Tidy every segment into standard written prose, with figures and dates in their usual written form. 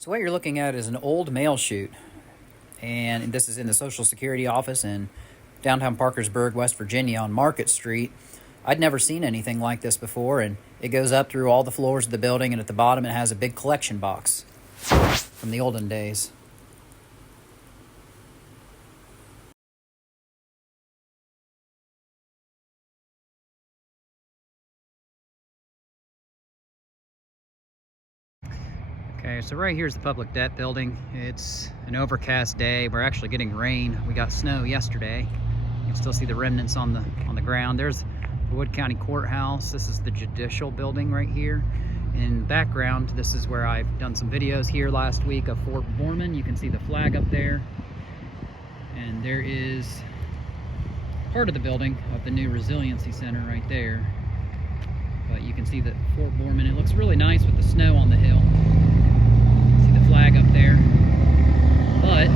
So what you're looking at is an old mail chute, and this is in the Social Security office in downtown Parkersburg, West Virginia on Market Street. I'd never seen anything like this before, and it goes up through all the floors of the building, and at the bottom it has a big collection box from the olden days. Okay, so right here is the public debt building. It's an overcast day. We're actually getting rain. We got snow yesterday. You can still see the remnants on the ground. There's the Wood County Courthouse. This is the judicial building right here. In background, this is where I've done some videos here last week of Fort Borman. You can see the flag up there. And there is part of the building of the new Resiliency Center right there. But you can see that Fort Borman, it looks really nice with the snow on the hill. See the flag up there. But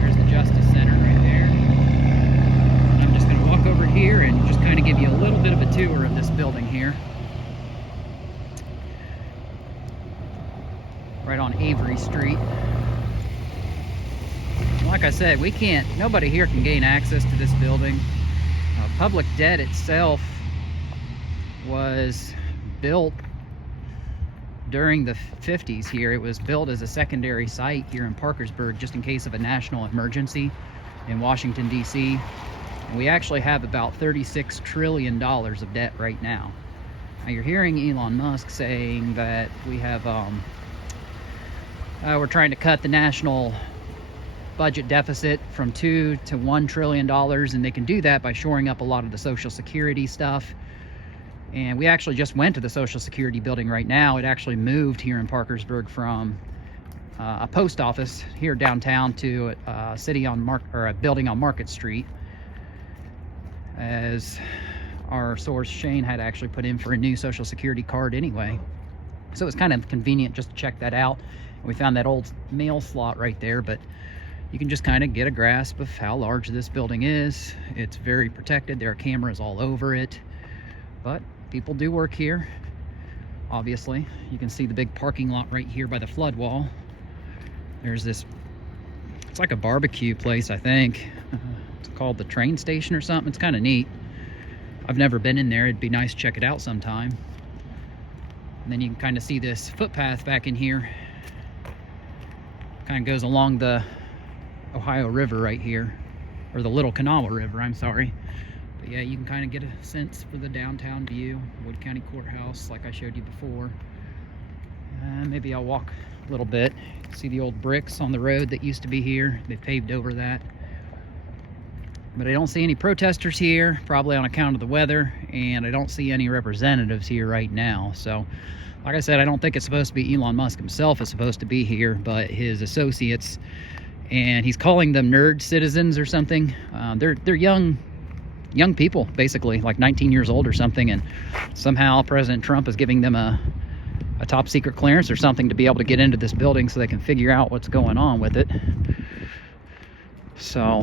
there's the Justice Center right there. And I'm just going to walk over here and just kind of give you a little bit of a tour of this building here. Right on Avery Street. Like I said, nobody here can gain access to this building. Public debt itself was built during the 50s here. It was built as a secondary site here in Parkersburg just in case of a national emergency in Washington, D.C. And we actually have about $36 trillion of debt right now. Now you're hearing Elon Musk saying that we have, we're trying to cut the national budget deficit from $2 to $1 trillion, and they can do that by shoring up a lot of the Social Security stuff. And we actually just went to the Social Security building right now. It actually moved here in Parkersburg from a post office here downtown to a building on Market Street, as our source Shane had actually put in for a new Social Security card anyway. So it's kind of convenient just to check that out. We found that old mail slot right there, but you can just kind of get a grasp of how large this building is. It's very protected. There are cameras all over it, but people do work here, obviously. You can see the big parking lot right here by the flood wall. There's this, it's like a barbecue place, I think. It's called the train station or something. It's kind of neat. I've never been in there. It'd be nice to check it out sometime. And then you can kind of see this footpath back in here. Kind of goes along the Ohio River right here, or the Little Kanawha River, I'm sorry. But yeah, you can kind of get a sense for the downtown view, Wood County Courthouse, like I showed you before. Maybe I'll walk a little bit. See the old bricks on the road that used to be here. They paved over that. But I don't see any protesters here, probably on account of the weather, and I don't see any representatives here right now. So, like I said, I don't think it's supposed to be Elon Musk himself is supposed to be here, but his associates, and he's calling them nerd citizens or something. They're young people, basically, like 19 years old or something, and somehow President Trump is giving them a top secret clearance or something to be able to get into this building so they can figure out what's going on with it. So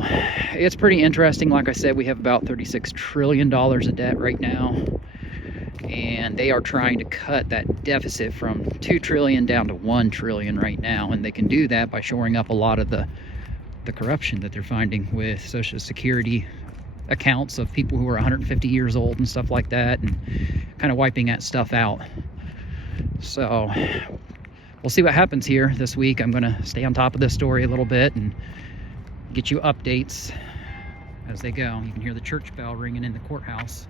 it's pretty interesting. Like I said, we have about $36 trillion of debt right now, and they are trying to cut that deficit from $2 trillion down to $1 trillion right now, and they can do that by shoring up a lot of the corruption that they're finding with Social Security accounts of people who are 150 years old and stuff like that, and kind of wiping that stuff out. So we'll see what happens here this week. I'm going to stay on top of this story a little bit and get you updates as they go. You can hear the church bell ringing in the courthouse.